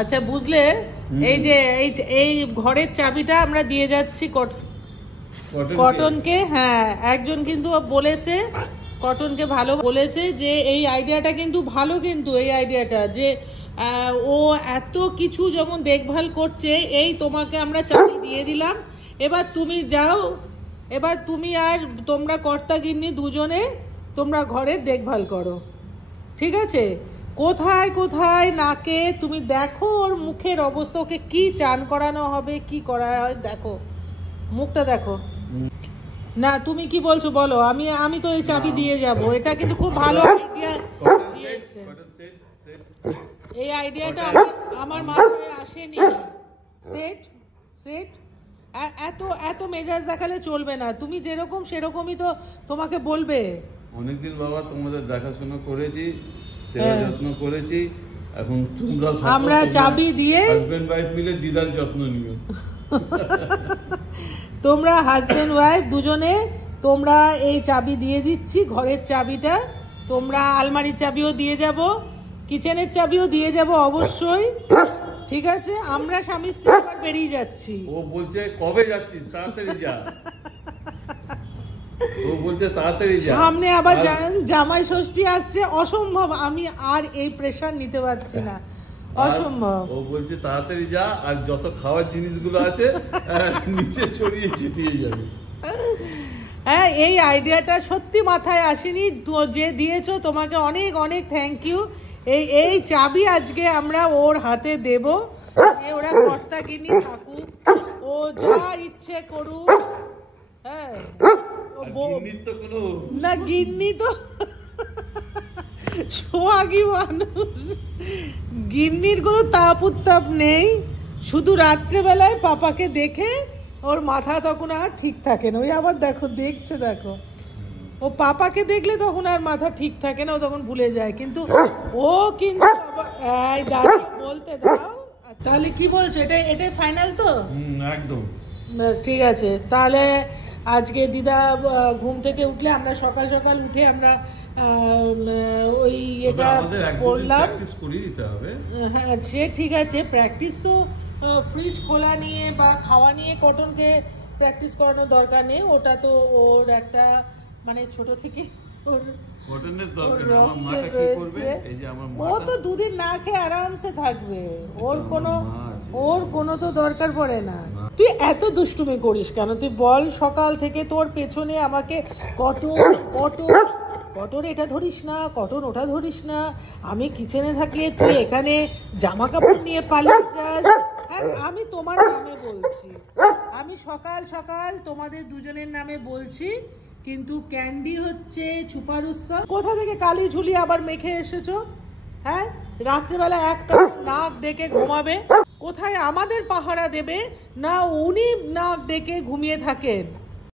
আচ্ছা বুঝলে, এই যে এই ঘরের চাবিটা আমরা দিয়ে যাচ্ছি কটনকে। হ্যাঁ, একজন কিন্তু বলেছে, কটনকে ভালো বলেছে যে এই আইডিয়াটা কিন্তু ভালো, কিন্তু এই আইডিয়াটা যে ও এত কিছু যেমন দেখভাল করছে, এই তোমাকে আমরা চাবি দিয়ে দিলাম, এবার তুমি যাও, এবার তুমি আর তোমরা কর্তা গিন্নি দুজনে তোমরা ঘরের দেখভাল করো, ঠিক আছে? কোথায় কোথায় নাকে তুমি দেখো ওর মুখের অবস্থা, ওকে কি চান করানো হবে, কি করা হয় দেখো, মুখটা দেখো না। তুমি কি বলছো বলো? আমি তো এই চাবি দিয়ে যাব, এটা কিন্তু খুব ভালো আইডিয়া দিয়েছে। এই আইডিয়াটা আমার মাথায় আসেনি। সেট সেট এত এত মেজাজ দেখালে চলবে না, তুমি যেরকম সেরকমই তো তোমাকে বলবে। অনেকদিন বাবা তোমাদের দেখাশোনা করেছি, সেবা যত্ন করেছি, এখন তোমরা আমরা চাবি দিয়ে হাজবেন্ড ওয়াইফ মিলে দিদার যত্ন নিও। তোমরা হাজবেন্ড ওয়াইফ দুজনে তোমরা এই চাবি দিয়ে দিচ্ছি, ঘরের চাবিটা, তোমরা আলমারির চাবিও দিয়ে যাব, কিচেনের চাবিও দিয়ে যাব অবশ্যই, ঠিক আছে? আমরা স্বামী স্ত্রী আবার বেরিয়ে যাচ্ছি। ও বলছে কবে যাচ্ছিস, তাড়াতাড়ি যা। ও বলছে তাড়াতাড়ি যা, সামনে আবার জামাই ষষ্ঠী আসছে, অসম্ভব, আমি আর এই প্রেশার নিতে পারছি না, অসম্ভব। ও বলছে তাড়াতাড়ি যা, আর যত খাওয়ার জিনিসগুলো আছে নিচে ছড়িয়ে ছিটিয়ে যাবে। হ্যাঁ, এই আইডিয়াটা সত্যি মাথায় আসেনি, যে দিয়েছো তোমাকে অনেক অনেক থ্যাংক ইউ। এই চাবি আজকে আমরা ওর হাতে দেব, ওরা কর্তা গিন্নি থাকুক, ও যা ইচ্ছে করুক। হ্যাঁ, না গিন্নি তো সোহাগী মানুষ, গিন্নির কোনো তাপ উত্তাপ নেই, শুধু রাত্রেবেলায় পাপাকে দেখে ওর মাথা তখন আর ঠিক থাকে না। ওই আবার দেখো দেখছে, দেখো ও পাপাকে দেখলে তখন আর মাথা ঠিক থাকে না, ও তখন ভুলে যায়, কিন্তু ও কিন্তু বলতে দাও। তাহলে কি বলছো, এটাই ফাইনাল তো? একদম ঠিক আছে, তাহলে আজকে দিদা ঘুম থেকে উঠলে আমরা সকাল সকাল উঠে আমরা ওই এটা করলাম। হ্যাঁ সে ঠিক আছে, প্র্যাকটিস তো ফ্রিজ খোলা নিয়ে বা খাওয়া নিয়ে কটনকে প্র্যাকটিস করানোর দরকার নেই, ওটা তো ওর একটা মানে ছোট থেকে ও তো দুদিন না খেয়ে আরামসে থাকবে, ওর কোনো তো দরকার পড়ে না। তুই এত দুষ্টুমি করিস কেন? তুই বল, সকাল থেকে তোর পেছনে আমাকে কটন এটা ধরিস না, কটন ওটা ধরিস না, আমি কিচেনে থাকলে তুই এখানে জামা কাপড় নিয়ে পালিয়ে যাস। আমি তোমার নামে বলছি, আমি সকাল সকাল তোমাদের দুজনের নামে বলছি, কিন্তু ক্যান্ডি হচ্ছে ছুপারুস্তা। কোথা থেকে কালি ঝুলি আবার মেখে এসেছো? হ্যাঁ, রাত্রেবেলা একটা নাক ডেকে ঘুমাবে, কোথায় আমাদের পাহারা দেবে না উনি নাক ডেকে ঘুমিয়ে থাকেন?